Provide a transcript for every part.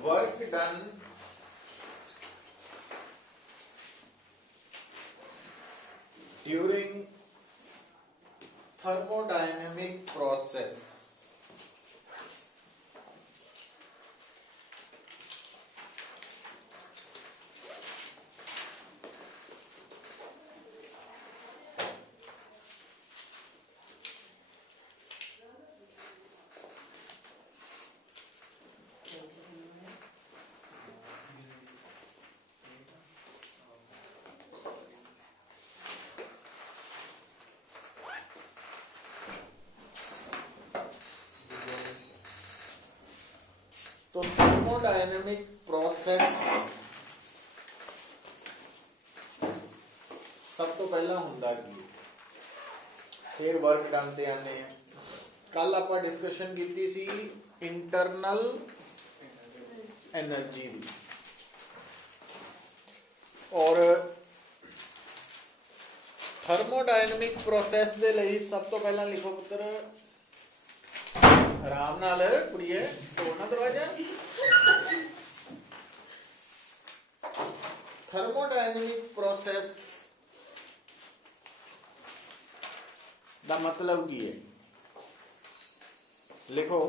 work done during thermodynamic process तो thermodynamic process सब तो पहला हुंदा की फिर वर्क डन ते आने कल आपां डिस्कशन कीती सी इंटरनल एनर्जी दी और थर्मोडायनेमिक प्रोसेस दे लई सब तो पहला लिखो पुत्र आराम नाल कुड़िए तोड़ना दरवाजा थर्मोडायनेमिक प्रोसेस दा मतलब की है लिखो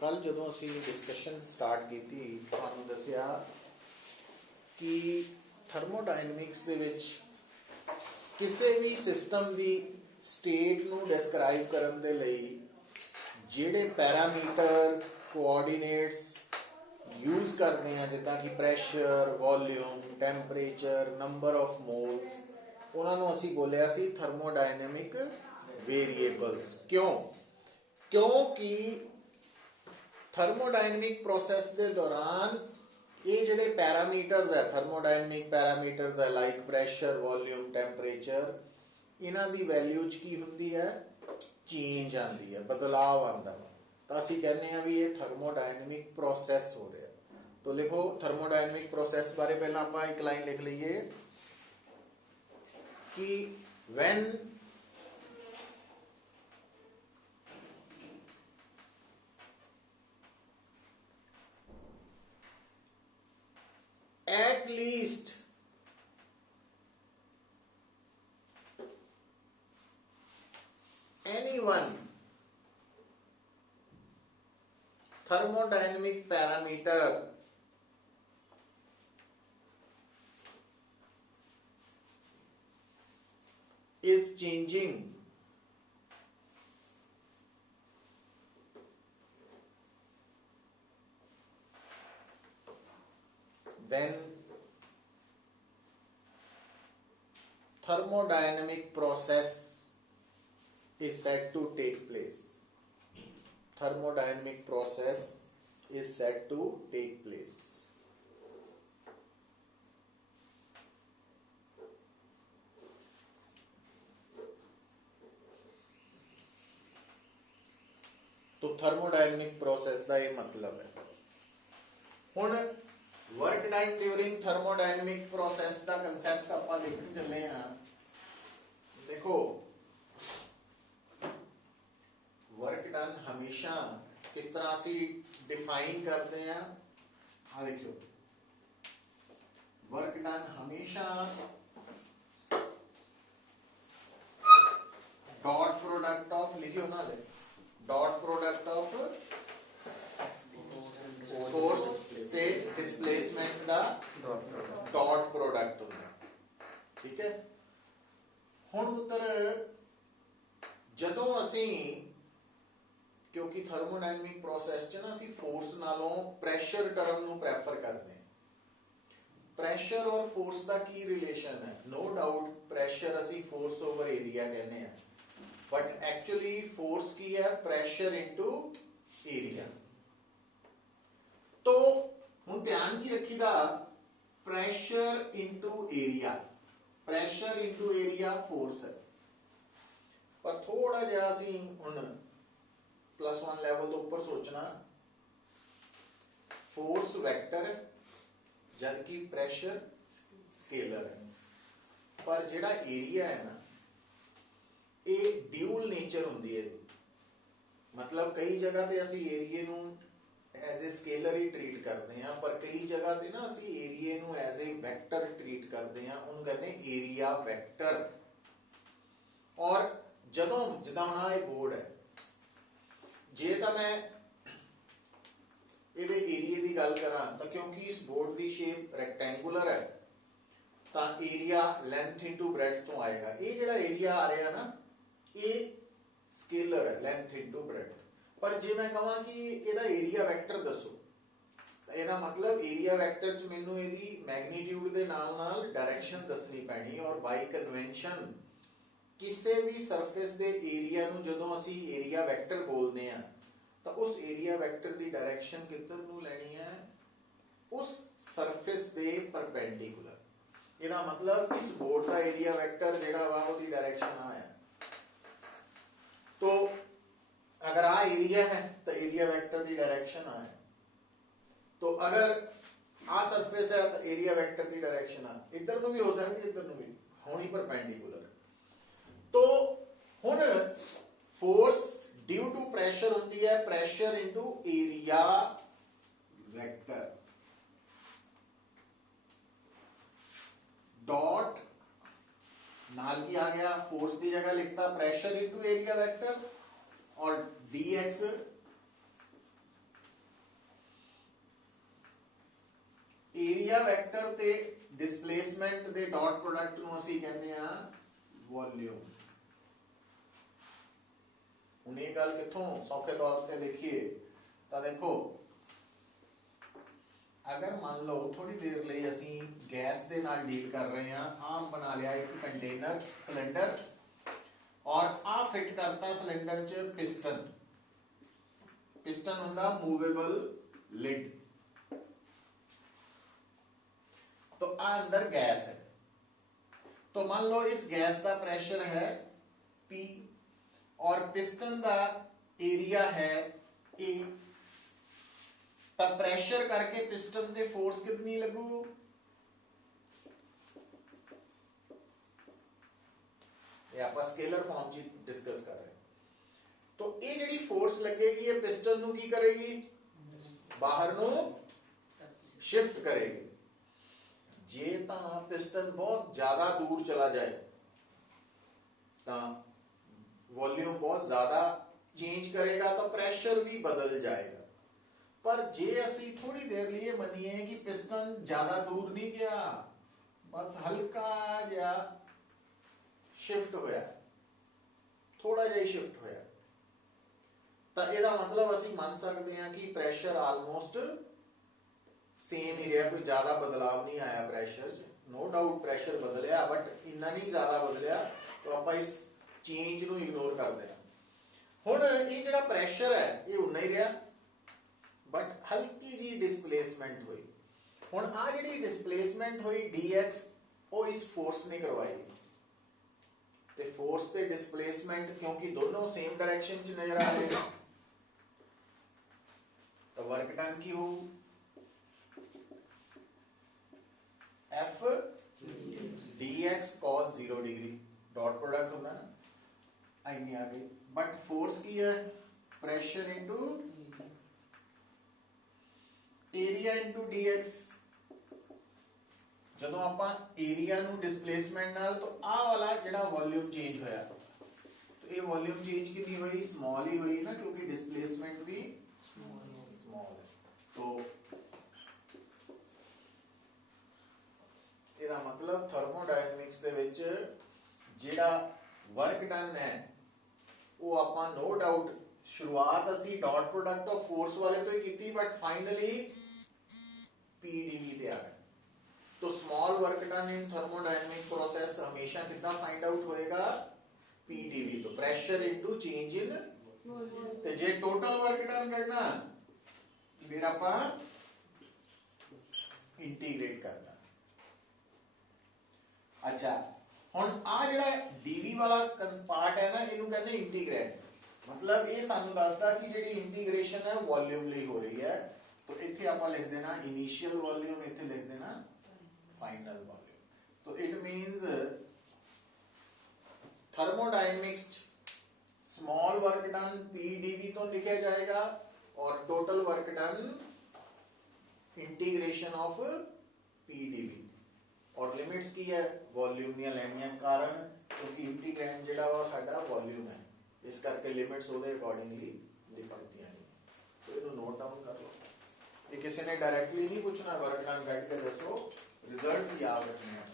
कल जो असी डिस्कशन स्टार्ट की थी तुहानू दसिया कि थर्मोडायनेमिक्स दे विच किसी भी सिस्टम की स्टेट नू डिस्क्राइब करन दे लई जिहड़े पैरामीटर्स कोऑर्डिनेट्स यूज करते हैं जिदा कि pressure volume temperature number of moles उन्होंने असी बोलिया सी थर्मोडायनेमिक वेरीएबल्स क्योंकि थर्मोडायनेमिक प्रोसेस के दौरान ये जिहड़े पैरामीटर्स है थर्मोडायनेमिक पैरामीटर्स है लाइक प्रैशर वॉल्यूम टैंपरेचर इन्हां दी वैल्यूज की हुंदी है चेंज आती है बदलाव आता है तो असी कहने हैं भी ये थर्मोडायनेमिक प्रोसेस हो रहा है तो लिखो थर्मोडायनेमिक प्रोसेस बारे पहला आप एक लाइन लिख लीए कि when at least anyone thermodynamic parameter is changing then thermodynamic process is said to take place. Thermodynamic process is said to take place. तो थर्मोडायनेमिक प्रोसेस का ये मतलब है हुण work done during thermodynamic process का कंसैप्ट आप देखने चले हैं देखो वर्क डन हमेशा किस तरह से डिफाइन करते हैं देखो वर्क डन हमेशा डॉट प्रोडक्ट ऑफ लिखियो ना ले डॉट प्रोडक्ट ऑफ फोर्स ते डिस्प्लेसमेंट का डॉट प्रोडक्ट होता ठीक है हुण पुत्र जदों असी क्योंकि थर्मोडायनेमिक प्रोसेस च ना असी फोर्स नालों प्रैशर टर्म नू प्रैफर करते हैं प्रैशर और फोर्स का की रिलेशन है नो डाउट प्रैशर असी फोर्स ओवर एरिया कहने हैं बट एक्चुअली फोर्स की है प्रैशर इनटू एरिया तो हुण ध्यान की रखीदा प्रैशर इनटू एरिया फोर्स है पर थोड़ा जिहा असीं हुण +1 ਲੈਵਲ ਤੋਂ ਉੱਪਰ ਸੋਚਣਾ, ਫੋਰਸ ਵੈਕਟਰ ਜਦਕਿ ਪ੍ਰੈਸ਼ਰ ਸਕੇਲਰ ਹੈ। ਪਰ ਜਿਹੜਾ ਏਰੀਆ ਹੈ ਨਾ, ਇਹ ਡਿਊਲ ਨੇਚਰ ਹੁੰਦੀ ਹੈ। मतलब कई जगह पे असी एरिए नू एज ए स्केलर ही ट्रीट करते हैं, पर कई जगह पे ना असी एरिए नू एज ए वैक्टर ट्रीट करते हैं, उन्होंने कहते हैं एरिया वैक्टर। और जदों जिदा हुण ये बोर्ड है, जे तो मैं इहदे एरिए की गल करा तो क्योंकि इस बोर्ड की शेप रेक्टेंगुलर है तो एरिया लेंथ इंटू ब्रेड तो आएगा। ये जिहड़ा एरिया आ रहा ना, ये स्केलर है, लेंथ इंटू ब्रेड। पर जे मैं कहां कि ਇਹਦਾ ਏਰੀਆ ਵੈਕਟਰ ਦੱਸੋ, ਤਾਂ ਇਹਦਾ ਮਤਲਬ ਏਰੀਆ ਵੈਕਟਰ ਚ ਮੈਨੂੰ ਇਹਦੀ ਮੈਗਨੀਟਿਊਡ ਦੇ ਨਾਲ ਨਾਲ ਡਾਇਰੈਕਸ਼ਨ ਦੱਸਣੀ ਪੈਣੀ। ਔਰ ਬਾਈ ਕਨਵੈਨਸ਼ਨ ਕਿਸੇ ਵੀ ਸਰਫੇਸ ਦੇ ਏਰੀਆ ਨੂੰ ਜਦੋਂ ਅਸੀਂ ਏਰੀਆ ਵੈਕਟਰ ਬੋਲਦੇ ਆ ਤਾਂ ਉਸ ਏਰੀਆ ਵੈਕਟਰ ਦੀ ਡਾਇਰੈਕਸ਼ਨ ਕਿੱਧਰ ਨੂੰ ਲੈਣੀ ਹੈ, ਉਸ ਸਰਫੇਸ ਦੇ ਪਰਪੈਂਡੀਕੂਲਰ। ਇਹਦਾ ਮਤਲਬ ਇਸ ਬੋਰਡ ਦਾ ਏਰੀਆ ਵੈਕਟਰ ਜਿਹੜਾ ਵਾ ਉਹਦੀ ਡਾਇਰੈਕਸ਼ਨ ਆ ਹੈ। तो अगर आ एरिया है तो एरिया वेक्टर की डायरेक्शन आ है, तो अगर आ सरफेस है तो एरिया वेक्टर की डायरेक्शन आ इधर नु भी हो सकती है, इधर नु भी होनी परपेंडिकुलर। तो हुन फोर्स ड्यू टू प्रेशर होती है pressure into area vector dot नाल की आ गया, फोर्स की जगह लिखता प्रेशर इनटू एरिया वेक्टर और dx एरिया वेक्टर ते डिस्प्लेसमेंट दे डॉट प्रोडक्ट नु ਅਸੀਂ ਕਹਿੰਦੇ ਆ वॉल्यूम। ਹੁਣ ਇਹ ਗੱਲ ਕਿੱਥੋਂ ਸੌਖੇ ਤੌਰ ਤੇ ਲਿਖੀਏ ਤਾਂ ਦੇਖੋ, अगर मान लो थोड़ी देर लिए असी गैस दे नाल डील कर रहे हैं, आम बना लिया एक कंटेनर सिलेंडर और आ फिट करता सिलेंडर च पिस्टन। पिस्टन हुंदा मूवेबल लिड। तो आ अंदर गैस है, तो मान लो इस गैस का प्रेशर है P और पिस्टन का एरिया है A। तब प्रेशर करके पिस्टन ते फोर्स कितनी लगू, ये आप स्केलर फॉर्म च डिस्कस कर रहे हैं। तो ये जिहड़ी फोर्स लगेगी ये पिस्टन नू की करेगी, बाहर नू शिफ्ट करेगी। जे तां पिस्टन बहुत ज्यादा दूर चला जाए तां वॉल्यूम बहुत ज्यादा चेंज करेगा तो प्रेशर भी बदल जाएगा। पर जे असी थोड़ी देर लिए मनिए कि पिस्टन ज्यादा दूर नहीं गया, बस हल्का जिहा शिफ्ट होया, थोड़ा जिहा शिफ्ट होया, तो ਇਹਦਾ मतलब ਅਸੀਂ ਮੰਨ ਸਕਦੇ ਹਾਂ कि प्रेशर आलमोस्ट सेम ही रहा, कोई ज्यादा बदलाव नहीं आया प्रेशर च। No doubt pressure Badaliya but इन्ना नहीं ज्यादा बदलिया, तो आप इस चेंज ਨੂੰ इग्नोर करते हैं। ਹੁਣ ਇਹ ਜਿਹੜਾ प्रेशर है ये उन्ना ही रहा बट हल्की जी डिस्प्लेसमेंट हुई। हुण आ जिहड़ी डिस्प्लेसमेंट हुई dx वो इस फोर्स ने करवाई, ते फोर्स ते डिस्प्लेसमेंट क्योंकि दोनों सेम डायरेक्शन च नजर आ रहे हैं, तो वर्क डन की हो F dx cos 0 degree, dot product होगा ना, आईनी आ गई। बट फोर्स की है pressure into area into dx। ਜਦੋਂ ਆਪਾਂ ਏਰੀਆ ਨੂੰ ਡਿਸਪਲੇਸਮੈਂਟ ਨਾਲ, तो ਆ ਵਾਲਾ ਜਿਹੜਾ ਵੋਲਿਊਮ ਚੇਂਜ ਹੋਇਆ, तो ये वॉल्यूम चेंज कितनी हुई, स्मॉल ही हुई ना, क्योंकि डिस्प्लेसमेंट भी स्मॉल है। तो ਇਹਦਾ मतलब ਥਰਮੋਡਾਇਨਾਮਿਕਸ ਦੇ ਵਿੱਚ ਜਿਹੜਾ वर्क डन है वो ਆਪਾਂ नो डाउट शुरुआत ਅਸੀਂ डॉट प्रोडक्ट ऑफ फोर्स वाले तो ही की, बट फाइनली PdV पे आ गए। तो small work done in thermodynamic process हमेशा कितना फाइंड आउट होएगा, PdV। तो प्रेशर इनटू चेंज इन, ते जे टोटल वर्क डन करना फिर आपा इंटीग्रेट करना। अच्छा हुण आ जिहड़ा dV वाला पार्ट है ना, इनू कहंदे इंटीग्रेंड। मतलब ये सानू दसदा कि जिहड़ी इंटीग्रेशन है वॉल्यूम ਲਈ हो रही है। तो इत्थे आपां लिख देना इनिशियल वॉल्यूम, इत्थे लिख देना फाइनल वॉल्यूम। तो it means thermodynamics small work done PDV तो लिखा जाएगा और total work done integration of PDV. और लिमिट्स की है वॉल्यूम दी लैनियां, कारण क्योंकि इंटीग्रेंड जिहड़ा वा साडा वॉल्यूम है, इस करके लिमिट्स ਉਹਦੇ अकॉर्डिंगली लिखणियां ने। तो ਇਹਨੂੰ नोट डाउन कर लो। ये किसी ने डायरेक्टली नहीं पूछना, वर्क डन बैठ के दसो, रिजल्ट्स याद रखने हैं।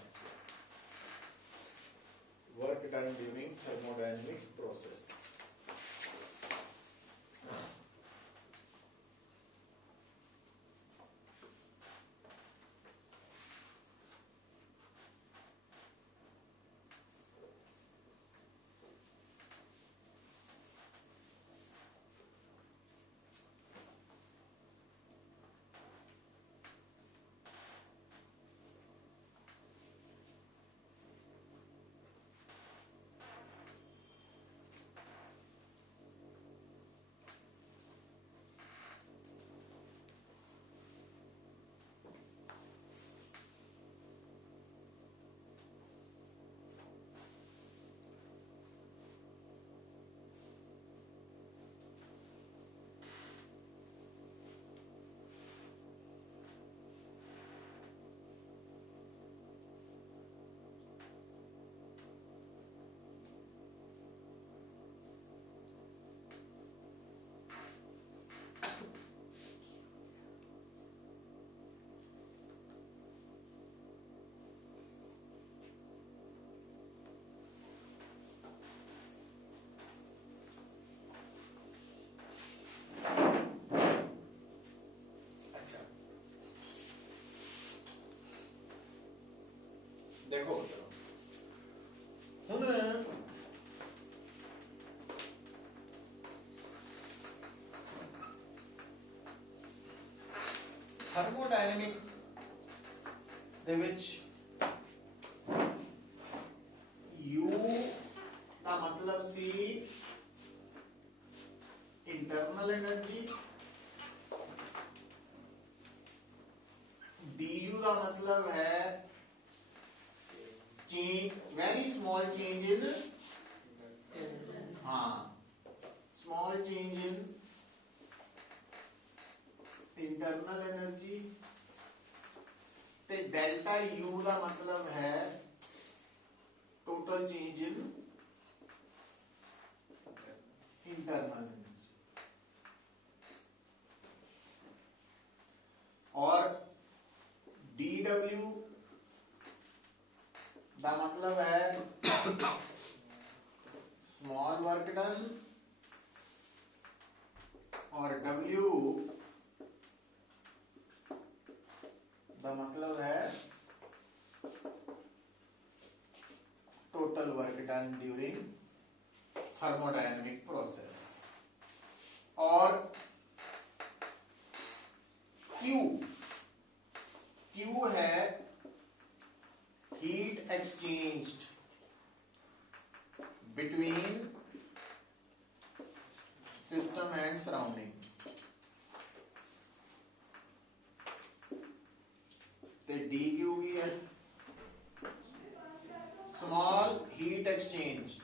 Work done during thermodynamic process. देखो हुण थर्मोडायनेमिक दे विच यू का मतलब सी इंटरनल एनर्जी, du का मतलब है change, very small change in, हाँ small change in internal energy. ते डेल्टा यू का मतलब है total change in internal energy. और dw का मतलब है स्मॉल वर्क डन, और w का मतलब है total work done during thermodynamic process. और Q है heat exchanged between system and surrounding. ते DQ भी है small heat exchange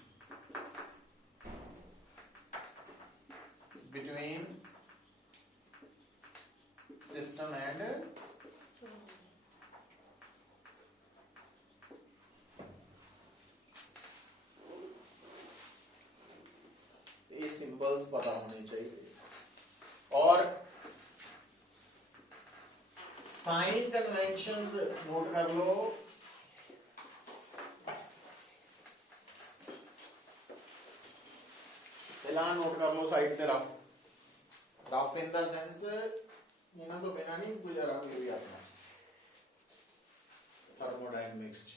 between system and ये सिंबल्स पता होने चाहिए। और साइन कन्वेंशंस नोट कर लो। पहला नोट कर लो साइड पे rough, rough in the sense इन्हां तो बिना नहीं गुजारा कोई भी अपना थर्मोडायनेमिक्स।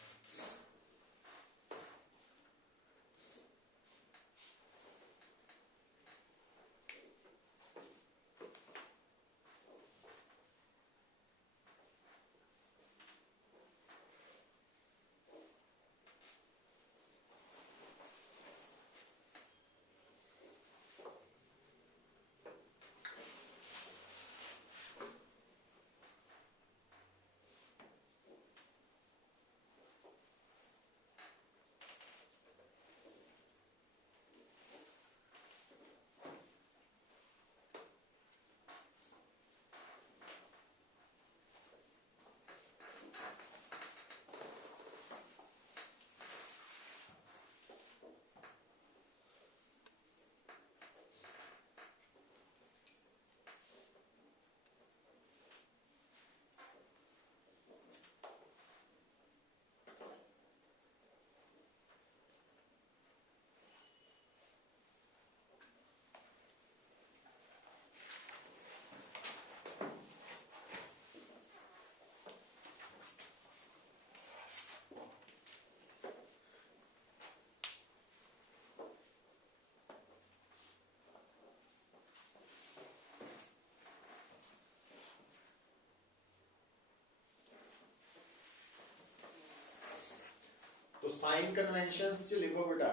साइन कन्वेंशंस च लिखो बेटा।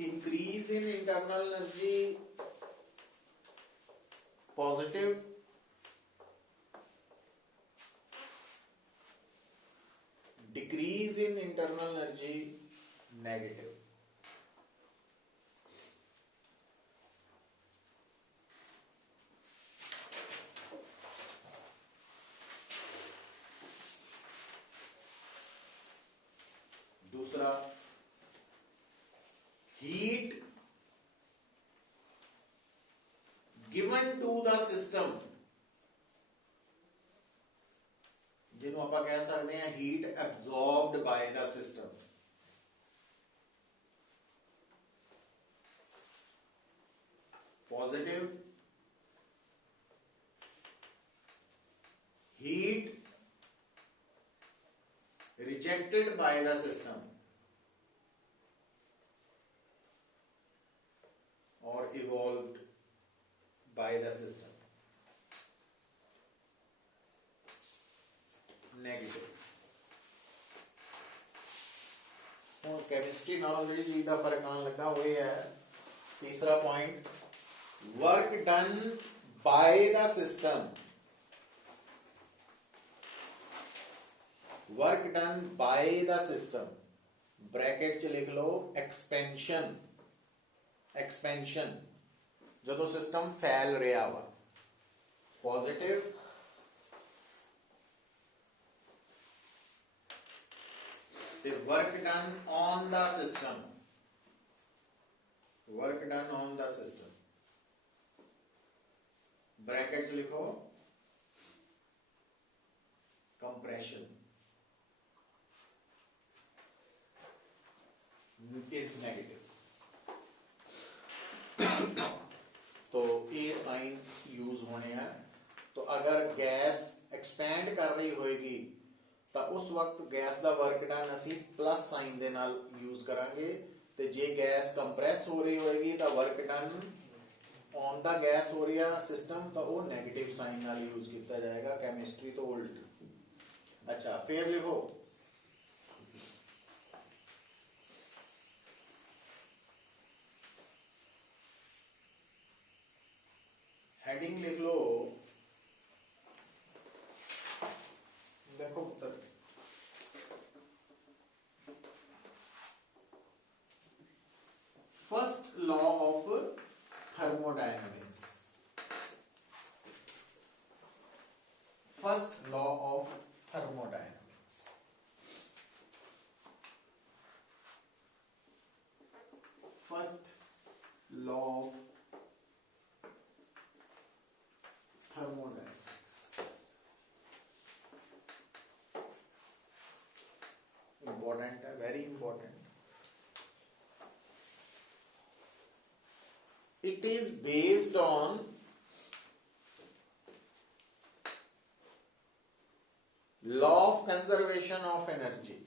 Increase in internal energy positive, decrease in internal energy negative. दूसरा, heat given to the system, जिन्हों आप कह सकते हैं heat absorbed by the system। Positive, heat rejected by the system or evolved by the system। Negative। ਹੁਣ chemistry नालों जिहड़ी चीज का फर्क आने लगा वो ये है, तीसरा point, work done by the system. Work done by the system, bracket च लिख लो एक्सपेंशन। एक्सपेंशन जो सिस्टम फैल रहा वा। Positive, work done on the system. Work done on the system, bracket च लिखो कंप्रेशन इज नेगेटिव। तो ये साइन यूज होने हैं। तो अगर गैस एक्सपैंड कर रही होएगी तो उस वक्त गैस का वर्क डन असी प्लस साइन दे नाल यूज करांगे, ते जे गैस कंप्रेस हो रही होएगी तो work done on the gas हो रही है सिस्टम, तो वो नेगेटिव साइन नाल यूज किया जाएगा। केमिस्ट्री तो उल्ट। अच्छा, फिर लिखो हेडिंग लिख लो, देखो पुत्र, first law of thermodynamics. First law of thermodynamics. First law of thermodynamics, important है, very important। It is based on law of conservation of energy।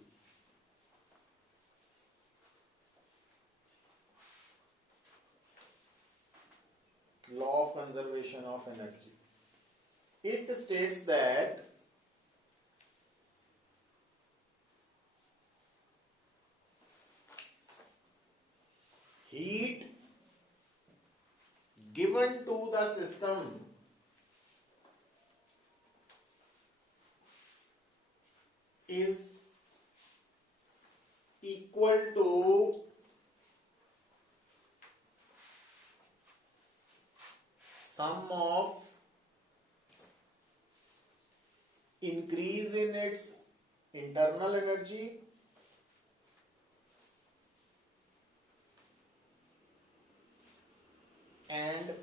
law of conservation of energy, it states that heat given to the system is equal to sum of increase in its internal energy and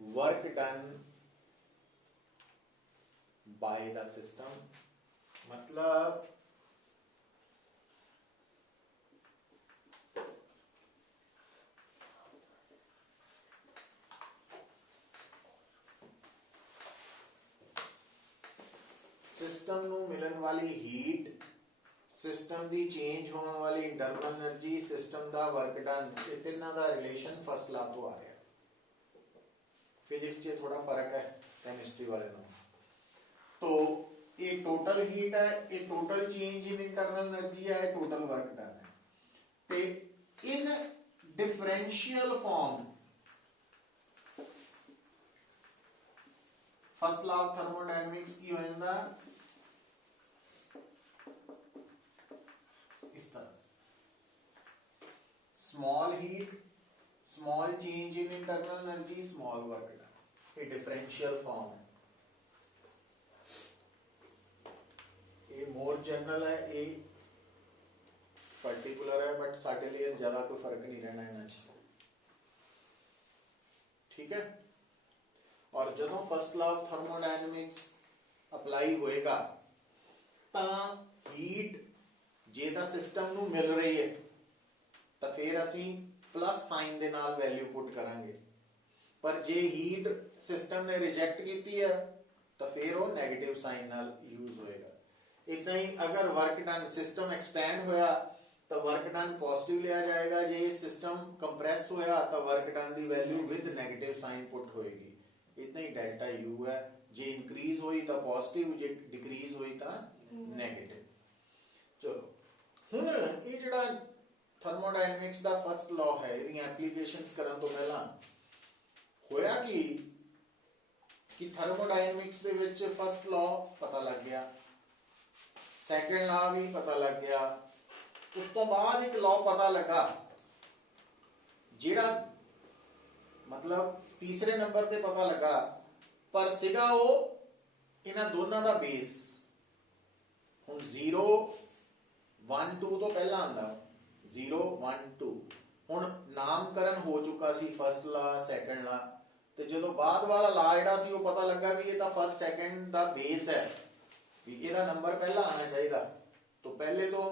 work done by the system। मतलब system ਨੂੰ ਮਿਲਣ ਵਾਲੀ heat, system ਦੀ change ਹੋਣ ਵਾਲੀ internal energy, system ਦਾ work done, ਇਹ ਤਿੰਨਾਂ ਦਾ relation first ਲਾ ਤੋਂ ਆ ਰਿਹਾ। फिजिक्स से थोड़ा फर्क है केमिस्ट्री वाले में। तो ये टोटल हीट है, ये total change in internal energy है, टोटल वर्क डन है। ते इन differential form first law of thermodynamics की हो जाता इस तरह, small heat, small change in internal energy, small work done, ये डिफरेंशियल फॉर्म है। ये मोर जनरल है, ये पर्टिकुलर है, बट साडे लिए ज्यादा कोई फर्क नहीं रहना इन्हां, ठीक है। और जदों first law of thermodynamics apply होएगा तां हीट जे दा सिस्टम नूं मिल रही है तो फिर असीं प्लस साइन दे नाल वैल्यू पुट करांगे, पर जे हीट सिस्टम ने रिजेक्ट की है तो फिर वो नेगेटिव साइन नाल यूज होएगा। इतना ही अगर वर्क डन, सिस्टम एक्सपैंड होया तो वर्क डन पॉजिटिव लिया जाएगा, जे सिस्टम कंप्रेस होया तो वर्क डन दी value with negative sign put होएगी। इतना ही डेल्टा यू है, जे इंक्रीज हुई तो पॉजिटिव, जे डिक्रीज हुई तो नेगेटिव। चलो हुण ये जिहड़ा थर्मोडायनेमिक्स दा फर्स्ट लॉ है, इहदी एप्लीकेशंस करन तो पहला होया कि thermodynamics they which first law पता लग गया, सैकेंड लॉ भी पता लग गया, उस तो बाद एक लॉ पता लगा जिहड़ा मतलब तीसरे नंबर ते पता लगा, पर सीगा वो इन्हां दोनों दा बेस। हुण 0 1 2 तो पहला आंदा 0 1 2, हुण नामकरण हो चुका सी फर्स्ट लॉ सैकेंड लॉ, तो जो बाद वाला लॉ जिहड़ा सी वो पता लगा भी ये फर्स्ट सैकेंड दा बेस है, भी इहदा नंबर पहला आना चाहिए। तो पहले तो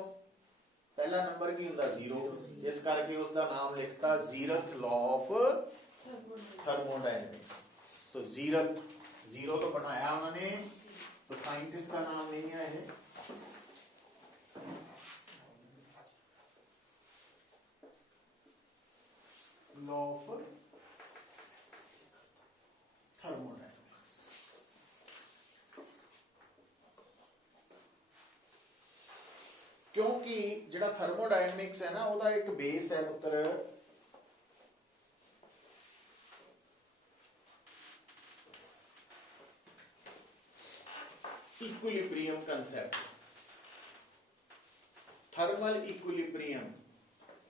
पहला नंबर की हुंदा 0, जिस करके उसका नाम लिखता जीरथ लॉ ऑफ थर्मोडायनेमिक्स। तो जीरथ, जीरो तो बनाया उन्होंने, तो साइंटिस्ट का नाम नहीं है ये, लॉ ऑफ थर्मोडायनेमिक्स। क्योंकि जिहड़ा थर्मोडायनेमिक्स है ना, उसका एक बेस है पुत्र इक्विलिब्रियम कंसेप्ट। थर्मल इक्विलिब्रियम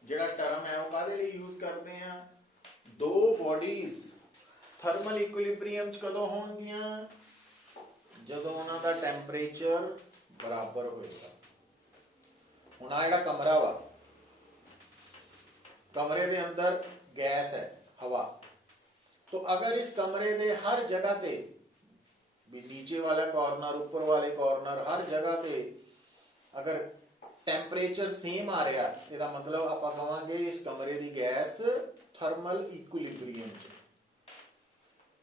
जिहड़ा टर्म है वो कादे लिए यूज करते हैं, दो बॉडीज थर्मल इक्विलिब्रियम च कदों होणगियां, जदों उन्हां दा टैंपरेचर बराबर होएगा। हुण आ जिहड़ा कमरा वा, कमरे दे अंदर गैस है, हवा, तो अगर इस कमरे दे हर जगह ते भी नीचे वाला कॉर्नर, ऊपर वाले कॉर्नर, हर जगह पे अगर टेंपरेचर सेम आ रहा, इसका मतलब आप कहांगे इस कमरे की गैस थर्मल इक्विलिब्रियम च।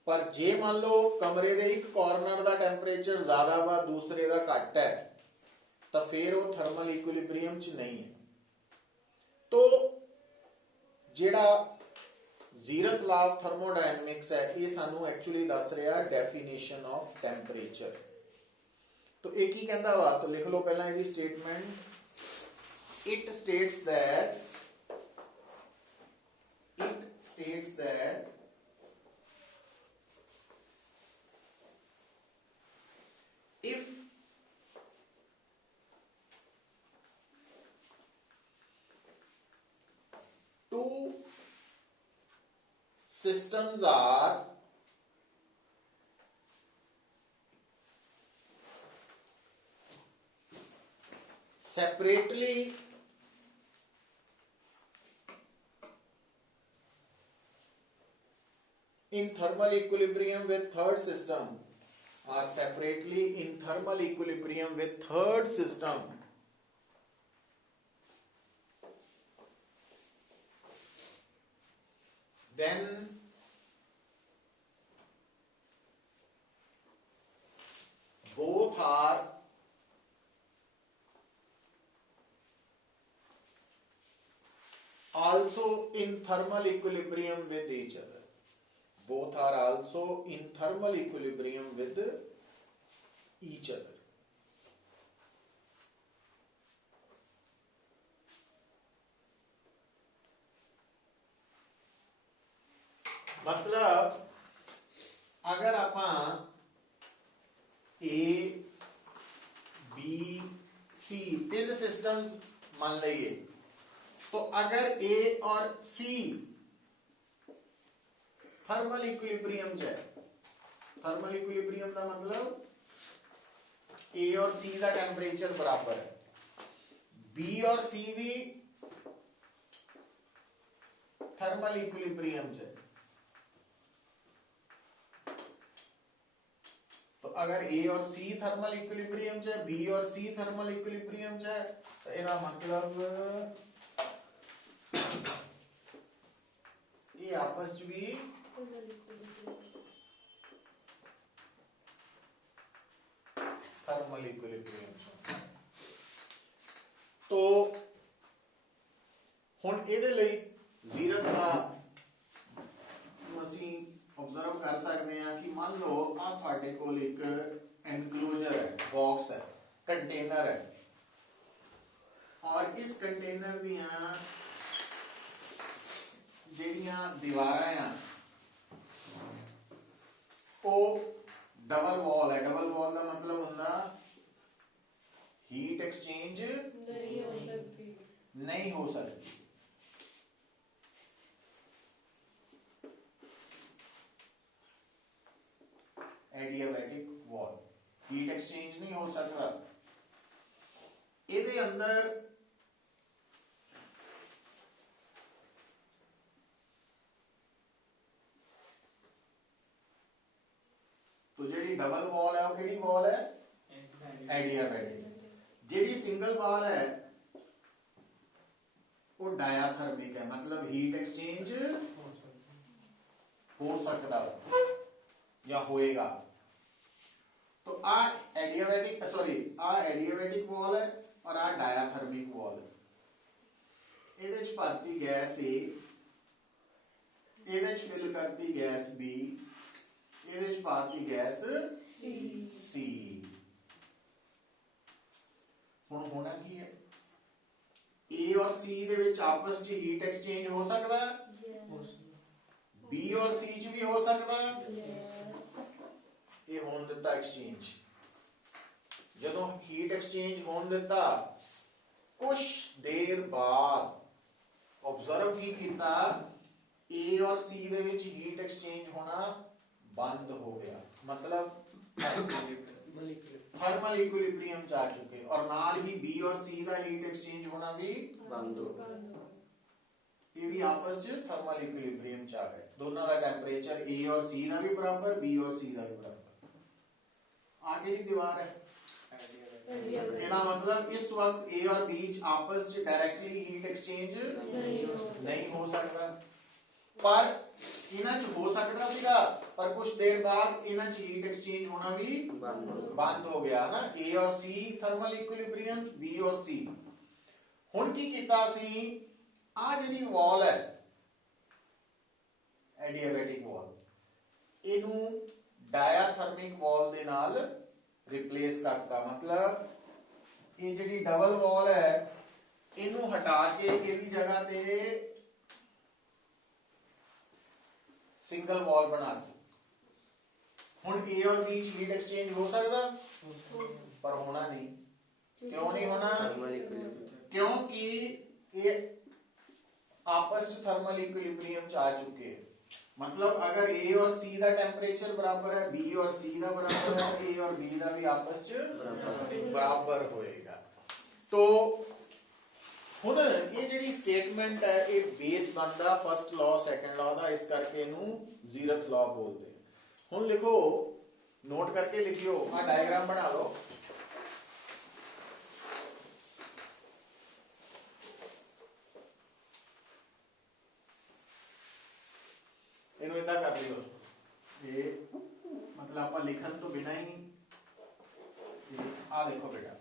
पर जे मान लो कमरे के एक कॉर्नर का टेंपरेचर ज्यादा वा, दूसरे का घट है, तो फिर वो थर्मल इक्विलिब्रियम च नहीं है। तो जिहड़ा जीरथ लॉ ऑफ थर्मोडायनेमिक्स है, ये सानू एक्चुअली दस रहा डेफिनेशन ऑफ टेंपरेचर। तो एक ही कहता वा, तो लिख लो पहला इसकी statement, it states that if two systems are separately in thermal equilibrium with third system, are separately in thermal equilibrium with third system, then both are also in thermal equilibrium with each other. Both are also in thermal equilibrium with each other. मतलब अगर आप A B C तीन systems मान लीजिए, तो अगर ए और सी thermal equilibrium च है, थर्मल इक्विलिब्रियम का मतलब ए और सी का टेंपरेचर बराबर है, बी और सी भी थर्मल इक्विलिब्रियम च है। तो अगर ए और सी थर्मल इक्विलिब्रियम च है, बी और सी थर्मल इक्विलिब्रियम च है, तो इसका मतलब ये आपस च भी थर्मल इक्विलिब्रियम च। तो हुण इहदे लई जीरक दा असीं ऑब्जर्व कर सकते हैं कि मान लो आ तुहाडे कोल एक एनक्लोजर है, बॉक्स है, कंटेनर है, और इस कंटेनर दियां ਜਿਹੜੀਆਂ दीवारां आ वो डबल वॉल है। डबल वॉल का मतलब होंदा हीट एक्सचेंज नहीं हो सकती। एडियाबैटिक वॉल, हीट एक्सचेंज नहीं हो सकता। ਇਹਦੇ अंदर तो जी डबल वॉल है वो केड़ी वॉल है? एडियाबैटिक। जी सिंगल वॉल है वो डायाथर्मिक है, मतलब हीट एक्सचेंज हो सकता या होएगा। तो आ एडियाबैटिक एडियाबैटिक वॉल है और आ डायाथर्मिक वॉल है। ਇਹਦੇ ਚ ਭਰਤੀ ਗੈਸ A, ਇਹਦੇ ਚ ਫਿਲ ਕਰਤੀ ਗੈਸ B, ਇਹਦੇ ਚ ਪਾਤੀ ਗੈਸ C। ਹੁਣ ਹੋਣਾ ਕੀ ਹੈ? A और C ਦੇ ਵਿੱਚ ਆਪਸ ਚ ਹੀਟ ਐਕਸਚੇਂਜ ਹੋ ਸਕਦਾ ਹੈ, B और C ਚ ਵੀ ਹੋ ਸਕਦਾ ਹੈ। ਇਹ ਹੋਣ ਦਿੱਤਾ ਐਕਸਚੇਂਜ। ਜਦੋਂ ਹੀਟ ਐਕਸਚੇਂਜ ਹੋਣ ਦਿੱਤਾ, कुछ देर बाद ऑब्जर्व की कीता ए और सी दे विच हीट एक्सचेंज होना बंद हो गया, मतलब थर्मल इक्विलिब्रियम जा चुके, और नाल ही बी और सी दा हीट एक्सचेंज होना भी बंद हो गया। ये भी आपस च थर्मल इक्विलिब्रियम च आ गए। दोनों का टेंपरेचर ए और सी दा भी बराबर, बी और सी दा भी बराबर। आगे की दीवार है, इसका मतलब इस वक्त ए और बी आपस च डायरेक्टली हीट एक्सचेंज नहीं हो सकता, पर इन्हां च हो सकता सीगा, पर कुछ देर बाद इन्हां च हीट एक्सचेंज होना भी बंद हो गया ना। ए और सी थर्मल इक्विलिब्रियम, बी और सी। हुण की कीता सी, आ जिहड़ी वॉल है एडियाबैटिक वॉल, इनू डायाथर्मिक वॉल दे नाल रिप्लेस करता। मतलब ये जी डबल वॉल है, इनू हटा के इसकी जगह ते सिंगल वॉल बना दी। हुण ए और बी हीट एक्सचेंज हो सकता, पर होना नहीं। क्यों नहीं होना? क्योंकि ये आपस में थर्मल इक्विलिब्रियम च आ चुके हैं। मतलब अगर ए और सी का टेंपरेचर बराबर है, बी और सी का बराबर है, तो ए और बी का भी आपस में बराबर होएगा। तो हुण ये जिहड़ी स्टेटमेंट है ये बेस बनदा फर्स्ट लॉ सेकंड लॉ दा, इस करके इनू जीरथ लॉ बोलते हैं। हुण लिखो, नोट करके लिखियो, आ डायग्राम बना लो। इनू इदा कर लियो, ये मतलब आप लिखन तो बिना ही, आ देखो बेटा,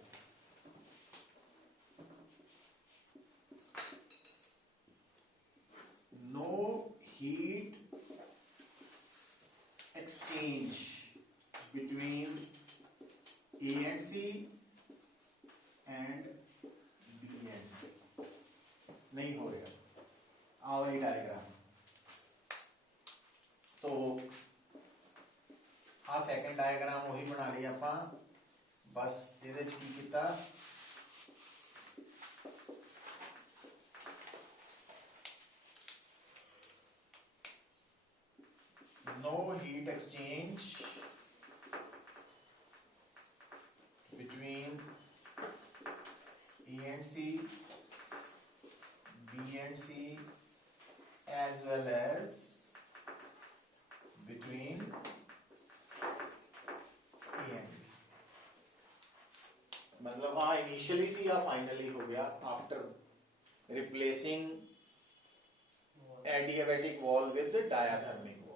no heat exchange between A and C, B and C, as well as between A and B. मतलब हाँ इनिशियली सी या फाइनली हो गया after replacing adiabatic wall with the diathermic wall.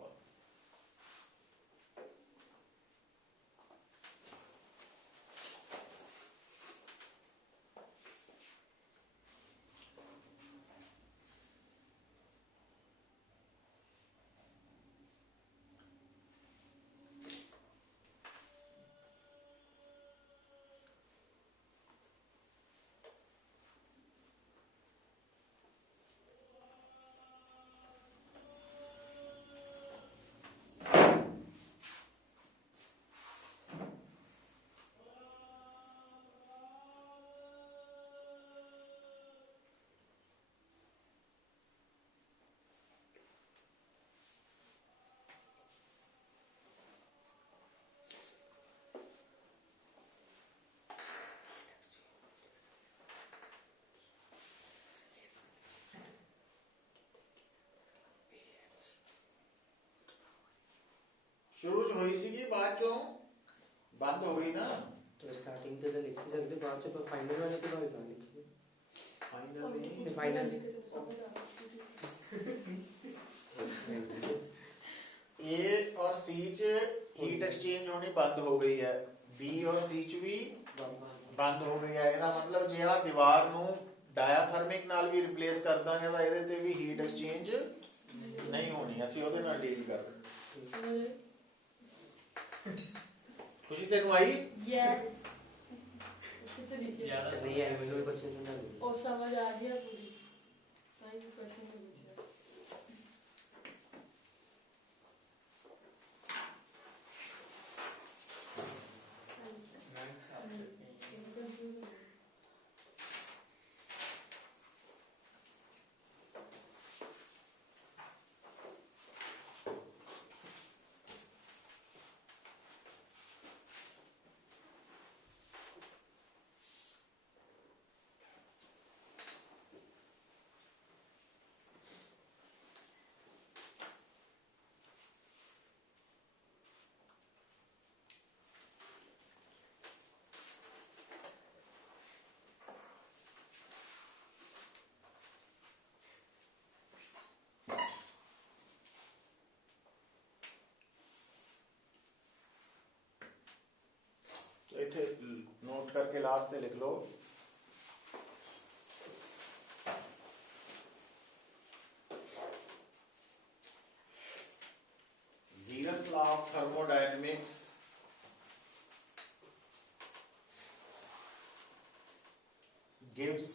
शुरू च होई सी बाद चों बंद हो गई ना तो स्टार्टिंग तो लिख ही सकते बाद च फाइनल वाले के बाद लिखिए फाइनल ए और सी च हीट एक्सचेंज होनी बंद हो गई है बी और सी च भी बंद हो गई है ਇਹਦਾ मतलब जे आ दीवार ਨੂੰ डायाथर्मिक ਨਾਲ ਵੀ ਰਿਪਲੇਸ ਕਰ ਦਾਂਗੇ ਤਾਂ ਇਹਦੇ ਤੇ ਵੀ ਹੀਟ ਐਕਸਚੇਂਜ ਨਹੀਂ ਹੋਣੀ ਅਸੀਂ ਉਹਦੇ ਨਾਲ ਡੀਲ ਕਰ ਰਹੇ खुशी तेन आई यस अच्छा नहीं है मैंने कुछ सुना नहीं और समझ आ गया पूरी सही क्वेश्चन है इथे नोट करके लास्ट पे लिख लो Zeeran's law of thermodynamics gives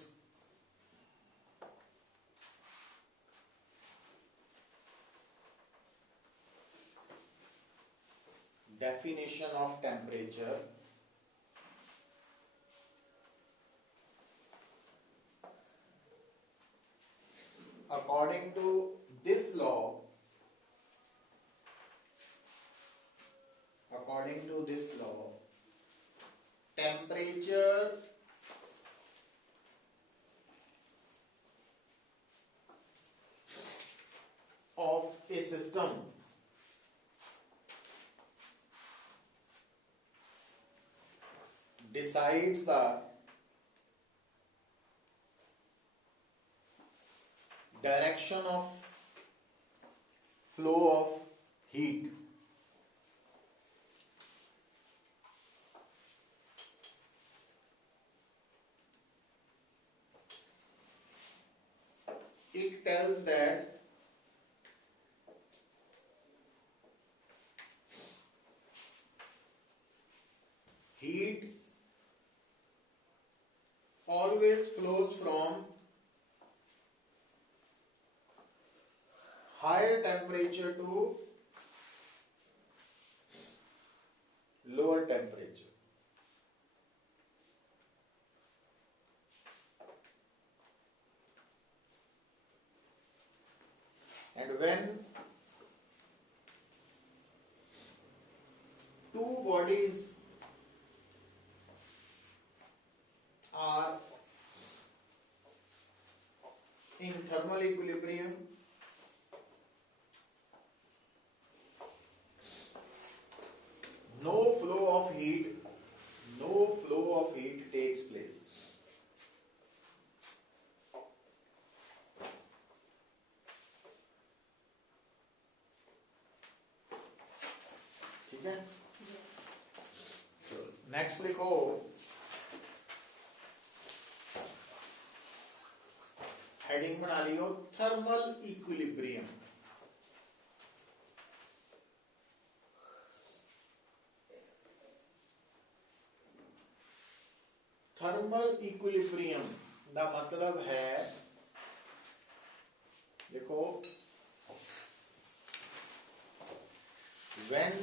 definition of temperature according to this law temperature of a system decides the direction of flow of heat. It tells that heat always flows from higher temperature to lower temperature. and when two bodies are in thermal equilibrium, no flow of heat takes place. ठीक है? Next लिखो heading बना लियो thermal equilibrium. Thermal equilibrium का मतलब है, देखो, when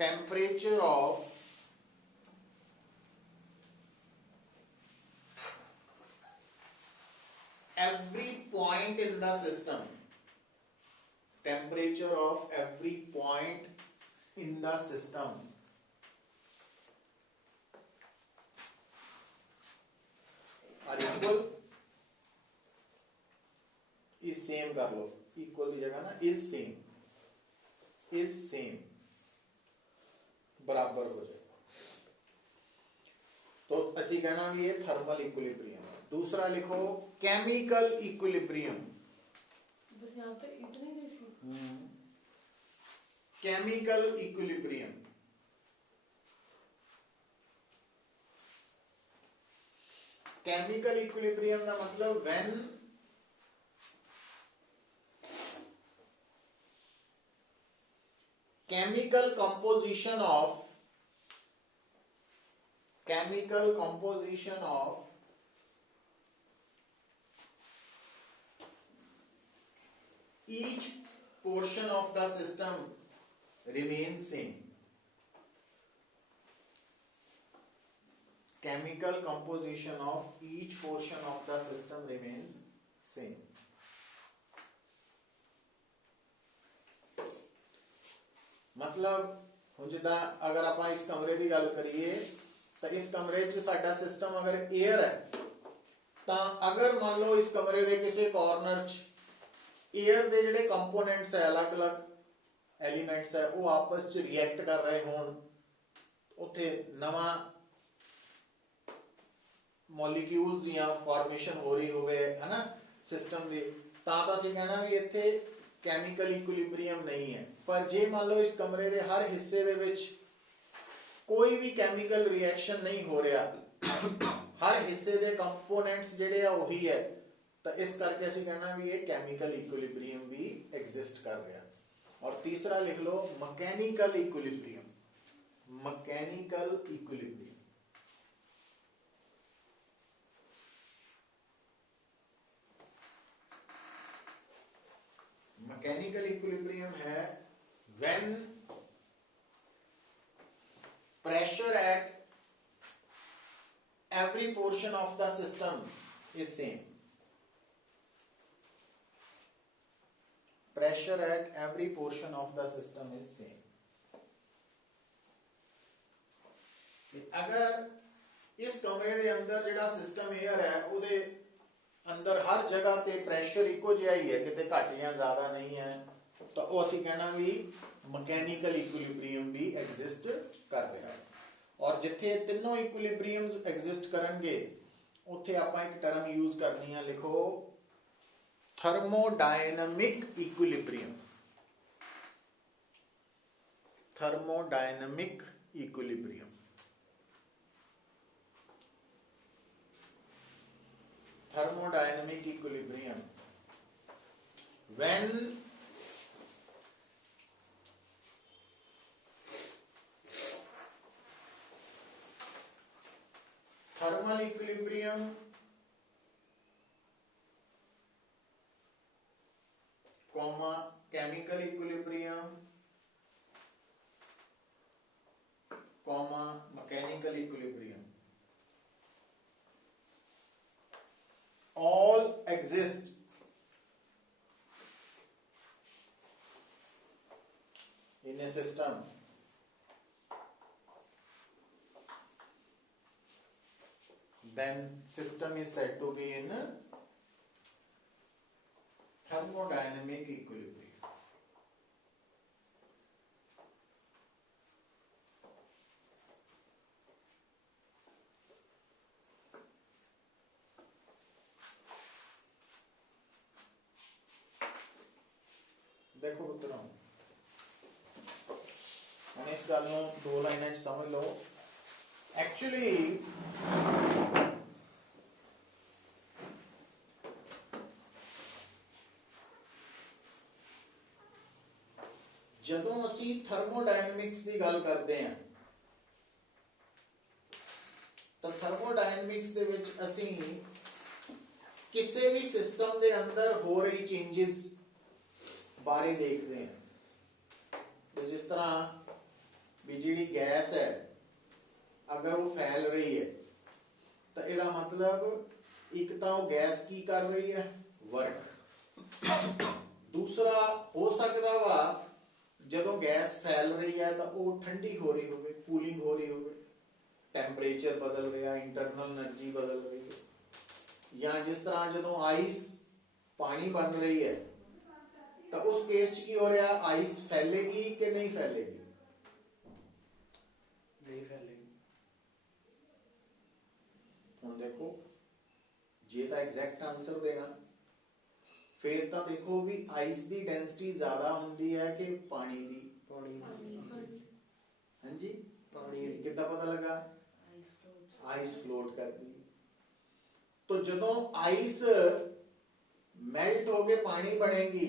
temperature of every point in the system, temperature of every point in the system are equal, is same कर लो, equal की जगह ना is same बराबर हो जाएगा, तो असी कहना भी ये थर्मल इक्विलिब्रियम है। दूसरा लिखो केमिकल इक्विलिब्रियम। बस यहाँ पे इतनी ही सी। केमिकल इक्विलिब्रियम, केमिकल इक्विलिब्रियम का मतलब when chemical composition of each portion of the system remains same. Chemical composition of each portion of the system remains same. मतलब ਹੁਣ ਜਿੱਦਾਂ ਅਗਰ ਆਪਾਂ ਇਸ ਕਮਰੇ ਦੀ ਗੱਲ ਕਰੀਏ ਤਾਂ ਇਸ ਕਮਰੇ 'ਚ ਸਾਡਾ ਸਿਸਟਮ ਅਗਰ 에ਅਰ ਹੈ ਤਾਂ ਅਗਰ ਮੰਨ ਲਓ ਇਸ ਕਮਰੇ ਦੇ ਕਿਸੇ ਕਾਰਨਰ 'ਚ 에ਅਰ ਦੇ ਜਿਹੜੇ ਕੰਪੋਨੈਂਟਸ ਹੈ, ਅਲੱਗ-ਅਲੱਗ ਐਲੀਮੈਂਟਸ ਹੈ, ਉਹ ਆਪਸ 'ਚ ਰਿਐਕਟ ਕਰ ਰਹੇ ਹੋਣ, ਉੱਥੇ ਨਵਾਂ ਮੋਲੀਕਿਊਲਸ ਜਾਂ ਫਾਰਮੇਸ਼ਨ ਹੋ ਰਹੀ ਹੋਵੇ, ਹੈ ਨਾ, ਸਿਸਟਮ ਦੀ, ਤਾਂ ਅਸੀਂ ਕਹਿਣਾ ਵੀ ਇੱਥੇ केमिकल इक्विलिब्रियम नहीं है। पर जे मान लो इस कमरे के हर हिस्से दे विच कोई भी केमिकल रिएक्शन नहीं हो रहा, हर हिस्से के कंपोनेंट्स जिहड़े आ उही है, तो इस करके असीं कहना भी ये केमिकल इक्विलिब्रियम भी एग्जिस्ट कर रहा। और तीसरा लिख लो mechanical equilibrium. Mechanical equilibrium mechanical equilibrium है when pressure at every portion of the system is same. Pressure at every portion of the system is same. अगर इस कमरे के अंदर जिहड़ा सिस्टम एयर है उहदे अंदर हर जगह ते प्रेशर इको जिहा ही है, किते घट या ज्यादा नहीं है, तो वो असीं कहना भी मैकेनिकल इक्विलिब्रियम भी एग्जिस्ट कर रहा है। और जिथे तीनों इक्विलिब्रियम्स एग्जिस्ट करनगे उत्थे आपां एक टर्म यूज करनी है, लिखो thermodynamic equilibrium. Thermodynamic equilibrium, thermodynamic equilibrium when thermal equilibrium comma chemical equilibrium comma mechanical equilibrium all exist exist in a system, then system is said to be in thermodynamic equilibrium. देखो पुत्रों, ਹੁਣ ਇਸ ਗੱਲ ਨੂੰ ਦੋ ਲਾਈਨਾਂ 'ਚ ਸਮਝ ਲਓ। ਐਕਚੁਅਲੀ ਜਦੋਂ ਅਸੀਂ ਥਰਮੋਡਾਇਨਾਮਿਕਸ ਦੀ ਗੱਲ ਕਰਦੇ ਹਾਂ ਤਾਂ ਥਰਮੋਡਾਇਨਾਮਿਕਸ ਦੇ ਵਿੱਚ ਅਸੀਂ ਕਿਸੇ ਵੀ ਸਿਸਟਮ ਦੇ ਅੰਦਰ ਹੋ ਰਹੀ ਚੇਂजेस ਬਾਰੇ ਦੇਖਦੇ ਹਾਂ। ਤੇ ਜਿਸ ਤਰ੍ਹਾਂ ਵੀ ਜਿਹੜੀ ਗੈਸ ਹੈ ਅਗਰ ਉਹ ਫੈਲ ਰਹੀ ਹੈ ਤਾਂ ਇਹਦਾ ਮਤਲਬ ਇੱਕ ਤਾਂ ਉਹ ਗੈਸ ਕੀ ਕਰ ਰਹੀ ਹੈ, ਵਰਕ। ਦੂਸਰਾ ਹੋ ਸਕਦਾ ਵਾ ਜਦੋਂ ਗੈਸ ਫੈਲ ਰਹੀ ਹੈ ਤਾਂ ਉਹ ਠੰਡੀ ਹੋ ਰਹੀ ਹੋਵੇ, ਕੂਲਿੰਗ ਹੋ ਰਹੀ ਹੋਵੇ, ਟੈਂਪਰੇਚਰ ਬਦਲ ਰਿਹਾ, ਇੰਟਰਨਲ એનર્ਜੀ ਬਦਲ ਰਹੀ ਹੈ। ਜਾਂ ਜਿਸ ਤਰ੍ਹਾਂ ਜਦੋਂ ਆਈਸ ਪਾਣੀ ਬਣ ਰਹੀ ਹੈ ਤਾਂ ਉਸ ਕੇਸ 'ਚ ਕੀ ਹੋ ਰਿਹਾ, ਆਈਸ ਫੈਲੇਗੀ ਕਿ ਨਹੀਂ ਫੈਲੇਗੀ? ਨਹੀਂ ਫੈਲੇਗੀ। ਹੁਣ ਦੇਖੋ, ਜੇ ਤਾਂ ਐਗਜ਼ੈਕਟ ਆਨਸਰ ਦੇਣਾ ਫਿਰ ਤਾਂ ਦੇਖੋ ਵੀ ਆਈਸ ਦੀ ਡੈਂਸਿਟੀ ਜ਼ਿਆਦਾ ਹੁੰਦੀ ਹੈ ਕਿ ਪਾਣੀ ਦੀ? ਪਾਣੀ ਹਾਂਜੀ, ਪਾਣੀ ਕਿੱਦਾਂ ਪਤਾ ਲੱਗਾ? ਆਈਸ ਫਲੋਟ ਕਰਦੀ। तो ਜਦੋਂ ਆਈਸ ਮੈਲਟ ਹੋ ਕੇ ਪਾਣੀ ਬਣੇਗੀ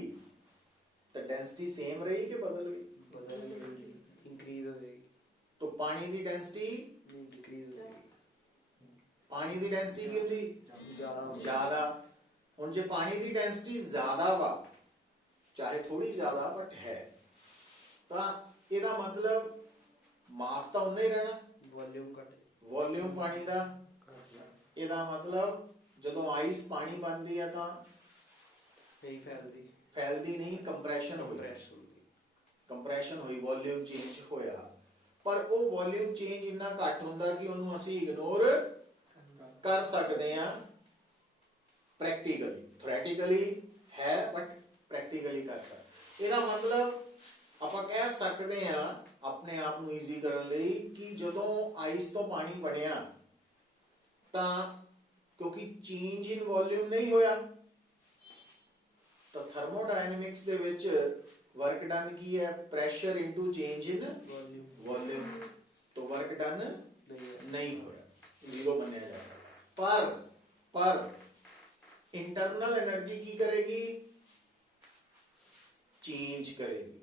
ਤਾਂ ਡੈਂਸਿਟੀ ਸੇਮ ਰਹੀ ਕਿ ਬਦਲ ਗਈ? ਬਦਲ ਗਈ, ਇੰਕਰੀਜ਼ ਹੋ ਜਾਏਗੀ। तो ਪਾਣੀ ਦੀ ਡੈਂਸਿਟੀ ਡਿਕਰੀਜ਼ ਹੋ ਜਾਏਗੀ। ਪਾਣੀ ਦੀ ਡੈਂਸਿਟੀ ਕੀ ਹੁੰਦੀ? ਜ਼ਿਆਦਾ। ਹੁਣ ਜੇ ਪਾਣੀ ਦੀ ਡੈਂਸਿਟੀ ਜ਼ਿਆਦਾ ਵਾ, ਚਾਹੇ ਥੋੜੀ ਜ਼ਿਆਦਾ ਬਟ ਹੈ, ਤਾਂ ਇਹਦਾ ਮਤਲਬ ਮਾਸ ਤਾਂ ਉਨਾ ਹੀ ਰਹਿਣਾ, ਵੋਲਿਊਮ ਘਟ, ਵੋਲਿਊਮ ਪਾਣੀ ਦਾ। ਇਹਦਾ ਮਤਲਬ ਜਦੋਂ ਆਈਸ ਪਾਣੀ ਬਣਦੀ ਹੈ ਤਾਂ ਨਹੀਂ ਫੈਲਦੀ, ਫੈਲਦੀ ਨਹੀਂ, ਕੰਪਰੈਸ਼ਨ ਹੋਈ, ਕੰਪਰੈਸ਼ਨ ਹੋਈ, ਵੋਲਿਊਮ ਚੇਂਜ ਹੋਇਆ। ਪਰ ਉਹ ਵੋਲਿਊਮ ਚੇਂਜ ਇੰਨਾ ਘੱਟ ਹੁੰਦਾ ਕਿ ਉਹਨੂੰ ਅਸੀਂ ਇਗਨੋਰ ਕਰ ਸਕਦੇ ਹਾਂ ਪ੍ਰੈਕਟੀਕਲੀ। ਥਿਓਰੈਟੀਕਲੀ ਹੈ ਬਟ ਪ੍ਰੈਕਟੀਕਲੀ ਘੱਟ ਹੈ। ਇਹਦਾ ਮਤਲਬ ਆਪਾਂ ਕਹਿ ਸਕਦੇ ਹਾਂ ਆਪਣੇ ਆਪ ਨੂੰ ਈਜ਼ੀ ਕਰਨ ਲਈ ਕਿ ਜਦੋਂ ਆਈਸ ਤੋਂ ਪਾਣੀ ਬਣਿਆ ਤਾਂ ਕਿਉਂਕਿ ਚੇਂਜ ਇਨ ਵੋਲਿਊਮ ਨਹੀਂ ਹੋਇਆ, ਤਾਂ ਥਰਮੋਡਾਇਨਾਮਿਕਸ ਦੇ ਵਿੱਚ ਵਰਕ ਡਨ ਕੀ ਹੈ? ਪ੍ਰੈਸ਼ਰ ਇਨਟੂ ਚੇਂਜ ਇਨ ਵੋਲਿਊਮ। तो वर्क डन नहीं होया, जीरो बनया जाएगा। पर इंटरनल एनर्जी की करेगी? चेंज करेगी।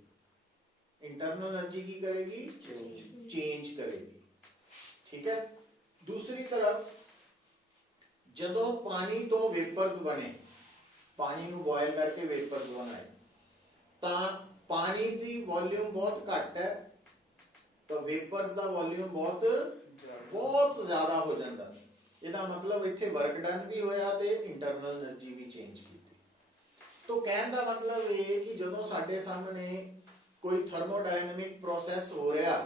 इंटरनल एनर्जी की करेगी? चेंज करेगी। ठीक है। दूसरी तरफ जदों पानी तो वेपर्स बने, पानी नूं बॉयल करके वेपर्स बनाए, तां पानी दी वॉल्यूम बहुत घट है तो वेपर्स ਦਾ ਵੋਲਿਊਮ ਬਹੁਤ ਜ਼ਿਆਦਾ ਹੋ ਜਾਂਦਾ। ਇਹਦਾ ਮਤਲਬ ਇੱਥੇ ਵਰਕ ਡਨ ਵੀ ਹੋਇਆ ਤੇ ਇੰਟਰਨਲ એનર્ਜੀ ਵੀ ਚੇਂਜ ਕੀਤੀ। ਤੋਂ ਕਹਿਣ ਦਾ ਮਤਲਬ ਇਹ ਕਿ ਜਦੋਂ ਸਾਡੇ ਸਾਹਮਣੇ ਕੋਈ ਥਰਮੋਡਾਇਨਾਮਿਕ ਪ੍ਰੋਸੈਸ ਹੋ ਰਿਹਾ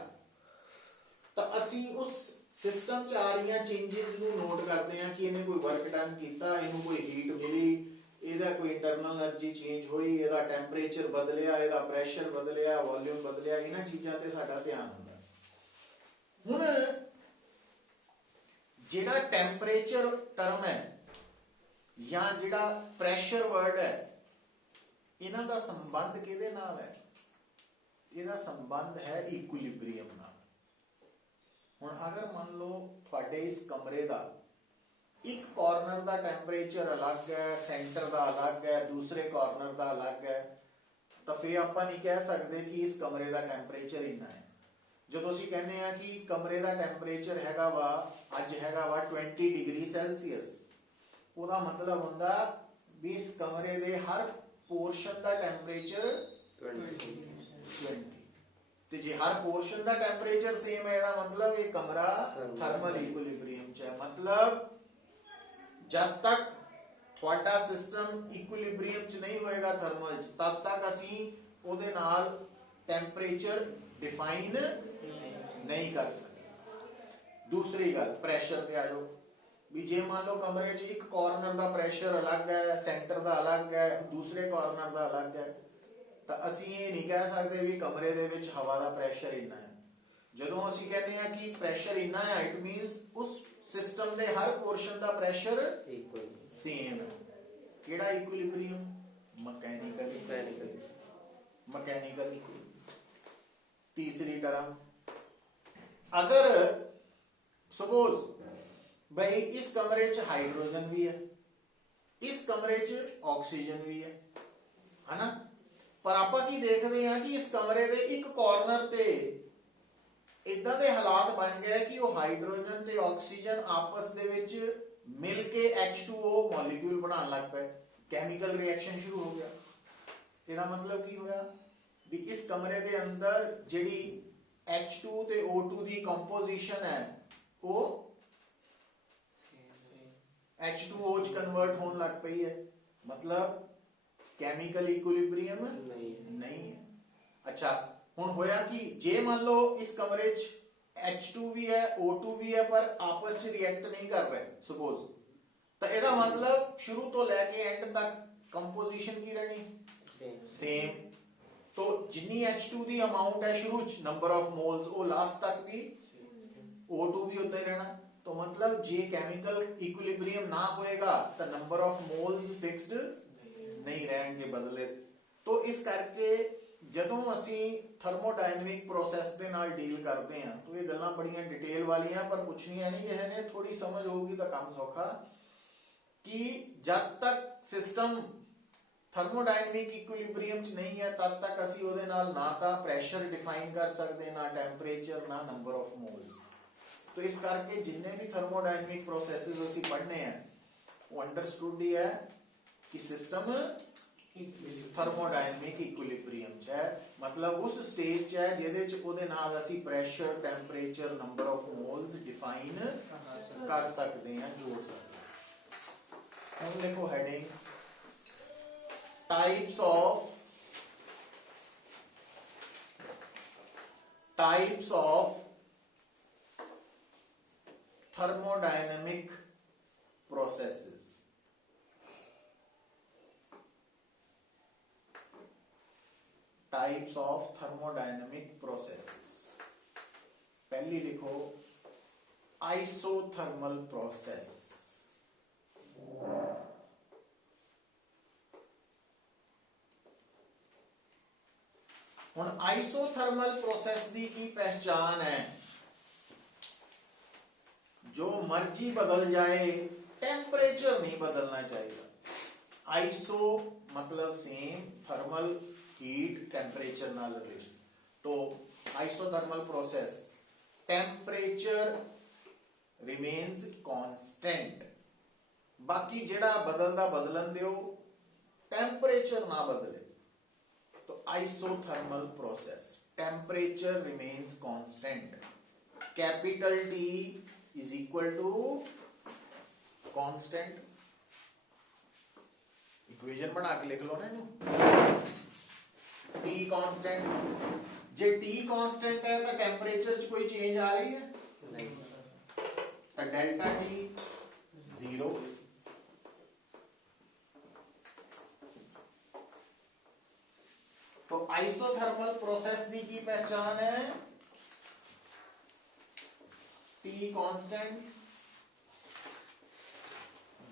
ਤਾਂ ਅਸੀਂ ਉਸ ਸਿਸਟਮ 'ਚ ਆ ਰਹੀਆਂ ਚੇਂजेस ਨੂੰ ਨੋਟ ਕਰਦੇ ਹਾਂ ਕਿ ਇਹਨੇ ਕੋਈ ਵਰਕ ਡਨ ਕੀਤਾ, ਇਹਨੂੰ ਕੋਈ ਹੀਟ ਮਿਲੀ, ਇਹਦਾ ਕੋਈ ਇੰਟਰਨਲ એનર્ਜੀ ਚੇਂਜ ਹੋਈ, ਇਹਦਾ ਟੈਂਪਰੇਚਰ ਬਦਲਿਆ, ਇਹਦਾ ਪ੍ਰੈਸ਼ਰ ਬਦਲਿਆ, ਵੋਲਿਊਮ ਬਦਲਿਆ। ਇਹਨਾਂ ਚੀਜ਼ਾਂ ਤੇ ਸਾਡਾ ਧਿਆਨ ਹੁੰਦਾ। ਹੁਣ ਜਿਹੜਾ ਟੈਂਪਰੇਚਰ ਟਰਮ ਹੈ ਜਾਂ ਜਿਹੜਾ ਪ੍ਰੈਸ਼ਰ ਵਰਡ ਹੈ, ਇਹਨਾਂ ਦਾ ਸੰਬੰਧ ਕਿਹਦੇ ਨਾਲ ਹੈ? ਇਹਦਾ ਸੰਬੰਧ ਹੈ ਇਕੁਇਲਿਬ੍ਰੀਅਮ ਨਾਲ। ਹੁਣ ਅਗਰ ਮੰਨ ਲਓ ਤੁਹਾਡੇ ਇਸ ਕਮਰੇ ਦਾ ਇੱਕ ਕਾਰਨਰ ਦਾ ਟੈਂਪਰੇਚਰ ਅਲੱਗ ਹੈ, ਸੈਂਟਰ ਦਾ ਅਲੱਗ ਹੈ, ਦੂਸਰੇ ਕਾਰਨਰ ਦਾ ਅਲੱਗ ਹੈ, ਤਾਂ ਫਿਰ ਆਪਾਂ ਨਹੀਂ ਕਹਿ ਸਕਦੇ ਕਿ ਇਸ ਕਮਰੇ ਦਾ ਟੈਂਪਰੇਚਰ ਇੰਨਾ ਹੈ। ਜਦੋਂ ਅਸੀਂ ਕਹਿੰਦੇ ਆ ਕਿ ਕਮਰੇ ਦਾ ਟੈਂਪਰੇਚਰ ਹੈਗਾ ਵਾ, ਅੱਜ ਹੈਗਾ ਵਾ 20 ਡਿਗਰੀ ਸੈਲਸੀਅਸ, ਉਹਦਾ ਮਤਲਬ ਹੁੰਦਾ ਵੀ ਇਸ ਕਮਰੇ ਦੇ ਹਰ ਪੋਰਸ਼ਨ ਦਾ ਟੈਂਪਰੇਚਰ 20। ਤੇ ਜੇ ਹਰ ਪੋਰਸ਼ਨ ਦਾ ਟੈਂਪਰੇਚਰ ਸੇਮ ਹੈ, ਇਹਦਾ ਮਤਲਬ ਇਹ ਕਮਰਾ ਥਰਮਲ ਇਕੁਇਲਿਬ੍ਰੀਅਮ 'ਚ ਹੈ। ਮਤਲਬ ਜਦ ਤੱਕ ਤੁਹਾਡਾ ਸਿਸਟਮ ਇਕੁਇਲਿਬ੍ਰੀਅਮ ਚ ਨਹੀਂ ਹੋਏਗਾ ਥਰਮਲ ਚ, ਤਦ ਤੱਕ ਅਸੀਂ ਉਹਦੇ ਨਾਲ ਟੈਂਪਰੇਚਰ ਡਿਫਾਈਨ ਨਹੀਂ ਕਰ ਸਕਦੇ। ਦੂਸਰੀ ਗੱਲ, ਪ੍ਰੈਸ਼ਰ ਤੇ ਆ ਜਾਓ ਵੀ ਜੇ ਮੰਨ ਲਓ ਕਮਰੇ 'ਚ ਇੱਕ ਕਾਰਨਰ ਦਾ ਪ੍ਰੈਸ਼ਰ ਅਲੱਗ ਹੈ, ਸੈਂਟਰ ਦਾ ਅਲੱਗ ਹੈ, ਦੂਸਰੇ ਕਾਰਨਰ ਦਾ ਅਲੱਗ ਹੈ, ਤਾਂ ਅਸੀਂ ਇਹ ਨਹੀਂ ਕਹਿ ਸਕਦੇ ਵੀ ਕਮਰੇ ਦੇ ਵਿੱਚ ਹਵਾ ਦਾ ਪ੍ਰੈਸ਼ਰ ਇੰਨਾ ਹੈ। ਜਦੋਂ ਅਸੀਂ ਕਹਿੰਦੇ ਆ ਕਿ ਪ੍ਰੈਸ਼ਰ ਇੰਨਾ ਹੈ, ਇਟ ਮੀਨਸ ਉਸ ਸਿਸਟਮ ਦੇ ਹਰ ਪੋਰਸ਼ਨ ਦਾ ਪ੍ਰੈਸ਼ਰ ਸੇਮ ਹੈ। ਕਿਹੜਾ ਇਕੁਇਲਿਬ੍ਰੀਅਮ? ਮਕੈਨੀਕਲ। ਤੀਸਰੀ ਟਰਮ, अगर सपोज भाई इस कमरे च हाइड्रोजन भी है, इस कमरे च ऑक्सीजन भी है ना, पर आपां की देखते हैं कि इस कमरे दे एक कॉर्नर ते इदां दे हालात बन गए कि वो हाइड्रोजन ते ऑक्सीजन आपस दे विच मिल के H2O मॉलिक्यूल बनाने लग पे, केमिकल रिएक्शन शुरू हो गया। इसदा मतलब की होया भी इस कमरे दे अंदर जिहड़ी H2 ਤੇ O2 ਦੀ ਕੰਪੋਜੀਸ਼ਨ ਹੈ ਉਹ H2O ਚ ਕਨਵਰਟ ਹੋਣ ਲੱਗ ਪਈ ਹੈ, मतलब केमिकल इक्विलिब्रियम नहीं है। अच्छा, ਹੁਣ ਹੋਇਆ ਕਿ ਜੇ ਮੰਨ ਲਓ ਇਸ ਕਮਰੇ ਚ H2 ਵੀ ਹੈ O2 ਵੀ ਹੈ ਪਰ ਆਪਸ ਚ ਰਿਐਕਟ ਨਹੀਂ ਕਰ ਰਹੇ ਸਪੋਜ਼, ਤਾਂ ਇਹਦਾ ਮਤਲਬ ਸ਼ੁਰੂ ਤੋਂ ਲੈ ਕੇ ਐਂਡ ਤੱਕ ਕੰਪੋਜੀਸ਼ਨ ਕੀ ਰਹਿਣੀ? ਸੇਮ। तो जिन्नी H2 दी अमाउंट है शुरू च नंबर ऑफ मोल्स, वो लास्ट तक भी O2 भी उतना ही रहना। तो मतलब जे केमिकल इक्विलिब्रियम ना होएगा तो नंबर ऑफ मोल्स फिक्स्ड नहीं रहेंगे, बदले। तो इस करके जदों असी थर्मोडायनेमिक प्रोसैस दे नाल डील करते हैं तो ये गल्लां बड़ियां डिटेल वालियां पर पुछनियां नहीं किसी ने, थोड़ी समझ होगी तो काम सौखा। कि जब तक सिस्टम थर्मोडायनेमिक इक्विलिब्रियम च नहीं है तब तक असी ਉਹਦੇ ਨਾਲ ना ਤਾਂ ਪ੍ਰੈਸ਼ਰ ਡਿਫਾਈਨ ਕਰ ਸਕਦੇ, ਨਾ ਟੈਂਪਰੇਚਰ, ਨਾ ਨੰਬਰ ਆਫ ਮੋਲਸ। तो इस करके जिन्ने भी थर्मोडायनेमिक प्रोसेसेस ਅਸੀਂ पढ़ने हैं वो अंडरस्टूड ही है कि सिस्टम थर्मोडायनेमिक इक्विलिब्रियम च है, मतलब उस स्टेज च है ਜਿਹਦੇ ਚ ਉਹਦੇ ਨਾਲ ਅਸੀਂ pressure, temperature, number of moles define ਕਰ ਸਕਦੇ ਹਾਂ, ਜੋੜ ਸਕਦੇ ਹਾਂ। ਹੁਣ ਲਿਖੋ heading types of thermodynamic processes। types of thermodynamic processes। पहली लिखो isothermal process। ਹੁਣ ਆਈਸੋਥਰਮਲ ਪ੍ਰੋਸੈਸ ਦੀ ਕੀ ਪਹਿਚਾਨ ਹੈ? जो मर्जी बदल जाए टेम्परेचर नहीं बदलना चाहिए। आइसो मतलब सेम, थर्मल हीट टेम्परेचर नाल रिलेशन। तो isothermal process temperature remains constant, बाकी जेड़ा बदलदा बदलन दियो, टेम्परेचर ना बदले। तो isothermal process temperature remains constant, capital T is equal to constant। Equation बना के लिख लो ना इन्हें, T कांस्टेंट। जे T कांस्टेंट है तो टेम्परेचर च कोई चेंज आ रही है नहीं, तो डेल्टा T 0। तो आइसोथर्मल प्रोसेस दी की पहचान है T constant,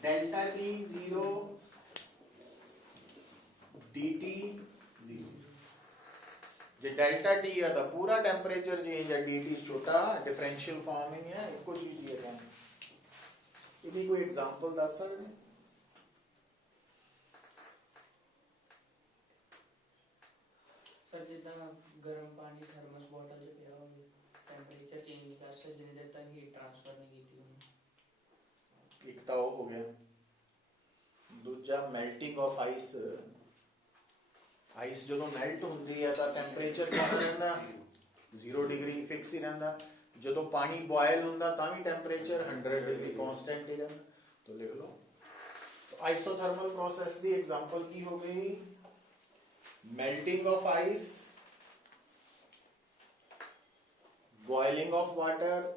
delta T 0, dt 0। जे डेल्टा T है तो पूरा टेम्परेचर चेंज है, dt छोटा डिफरेंशियल फॉर्म ही है, एक चीज ये है। यदि कोई एग्जांपल दस सकते सर, जिदा गर्म पानी थर्मस बॉटल च पिया होवे, टेंपरेचर चेंज नहीं कर सकते जिन्ने देर तक हीट ट्रांसफर नहीं की उन्हें। एक तो हो गया, दूजा मेल्टिंग ऑफ आइस। आइस जो मेल्ट होती है तो टेम्परेचर क्या रहता? 0 डिग्री फिक्स ही रहता। जो पानी बॉयल होता तो भी टेम्परेचर 100 डिग्री कांस्टेंट ही रहता। तो लिख लो, तो आइसोथर्मल प्रोसेस की एग्जांपल की हो गई, melting of ice, boiling of water,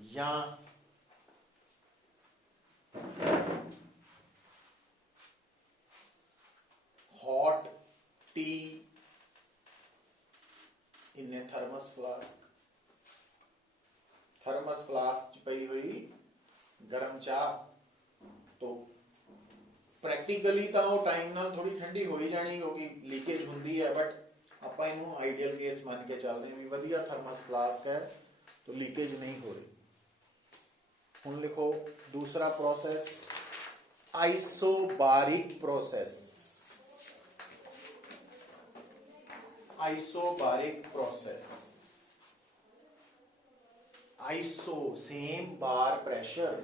या हॉट टी इन ए थर्मस फ्लास्क, थर्मस फ्लास्क पई हुई गरम चाह, तो प्रैक्टिकली तो वो टाइम नाल थोड़ी ठंडी हो ही जानी क्योंकि लीकेज होंगी है, बट ਆਪਾਂ ਇਹਨੂੰ आइडियल केस मान के चलते हैं भी वधिया थर्मस फ्लास्क है तो लीकेज नहीं हो रही। हुण लिखो दूसरा process, isobaric process. Isobaric process, iso same, bar pressure,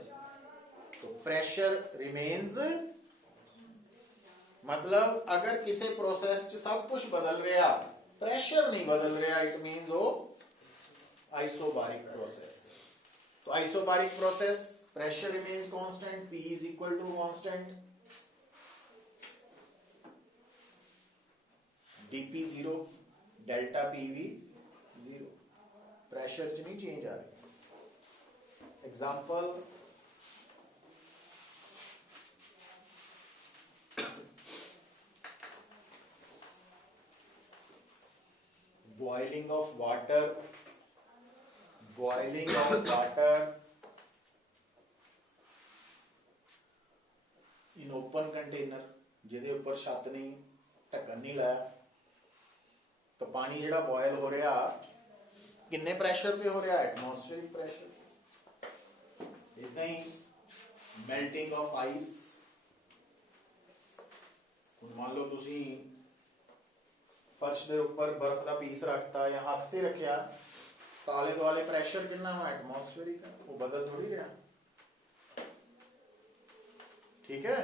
तो प्रेशर रिमेन्स, मतलब अगर किसी प्रोसेस च सब कुछ बदल रहा, प्रेशर नहीं बदल रहा, इट मीन्स वो आइसोबारिक प्रोसेस। तो isobaric process pressure remains constant, P is equal to constant, dP 0, delta PV 0, pressure च नहीं चेंज आ रही। Example, boiling of water, boiling of water in open container, जिहदे उपर छत नहीं, ढक्कन नहीं लाया, तो पानी जिहड़ा बॉयल हो रहा किन्ने प्रैशर पे हो रहा, एटमॉस्फेरिक प्रैशर। इदां ही मेल्टिंग ऑफ आइस, हुण मान लो तुसीं फर्श के उपर बर्फ का पीस रखता या हाथ से रखा, तो आले दुआले प्रैशर कितना है, एटमॉस्फेरिक है, वो बदल थोड़ी रहा। ठीक है,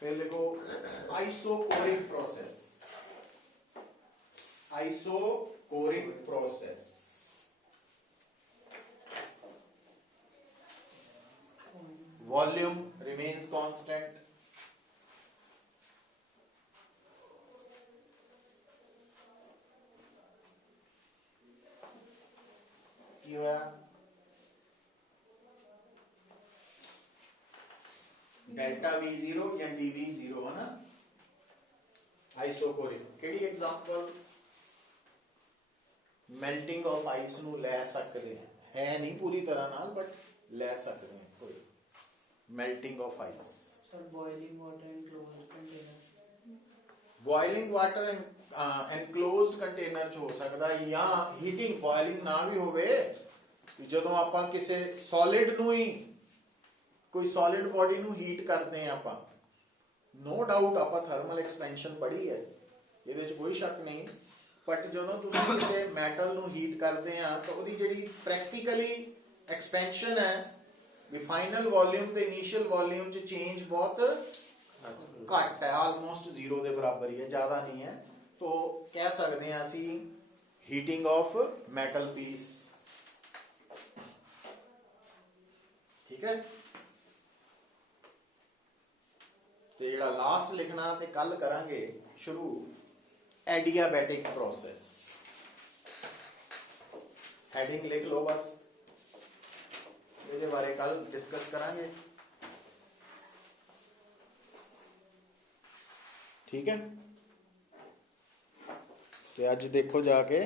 फिर लिखो isochoric process, isochoric process, volume remains constant, की होया डेल्टा V 0 या dV 0 है ना। आइसोकोरिक केड़ी एग्जांपल, मेल्टिंग ऑफ आइस नू ले सकते हैं, है नहीं पूरी तरह नाल बट ले सकते हैं कोई, melting of ice. Sir boiling water in closed container, boiling water enclosed container च हो सकता है, या हीटिंग बॉइलिंग ना भी होवे, ਜਦੋਂ ਆਪਾਂ ਕਿਸੇ ਸੋਲਿਡ ਨੂੰ ਹੀ, ਕੋਈ ਸੋਲਿਡ ਬੋਡੀ ਨੂੰ ਹੀਟ ਕਰਦੇ ਆ ਆਪਾਂ, नो डाउट ਆਪਾਂ ਥਰਮਲ ਐਕਸਪੈਂਸ਼ਨ ਪੜ੍ਹੀ ਹੈ, ਇਹਦੇ ਵਿੱਚ ਕੋਈ ਸ਼ੱਕ ਨਹੀਂ, ਬਟ ਜਦੋਂ ਤੁਸੀਂ ਕਿਸੇ ਮੈਟਲ ਨੂੰ ਹੀਟ ਕਰਦੇ ਆ ਤਾਂ ਉਹਦੀ ਜਿਹੜੀ ਪ੍ਰੈਕਟੀਕਲੀ ਐਕਸਪੈਂਸ਼ਨ ਹੈ ਵੀ ਫਾਈਨਲ ਵੋਲਿਊਮ ਤੇ ਇਨੀਸ਼ੀਅਲ ਵੋਲਿਊਮ ਚ ਚੇਂਜ ਬਹੁਤ ਘੱਟ ਹੈ, ਆਲਮੋਸਟ ਜ਼ੀਰੋ ਦੇ ਬਰਾਬਰ ਹੀ ਹੈ, ਜ਼ਿਆਦਾ ਨਹੀਂ ਹੈ। तो कह सकते हैं ਅਸੀਂ हीटिंग ऑफ मेटल पीस। ठीक है, तो ਜਿਹੜਾ लास्ट लिखना ते कल करांगे शुरू, एडियाबैटिक प्रोसेस। हेडिंग लिख लो बस, ਇਹਦੇ बारे कल डिस्कस करांगे। ठीक है, तो अज देखो जाके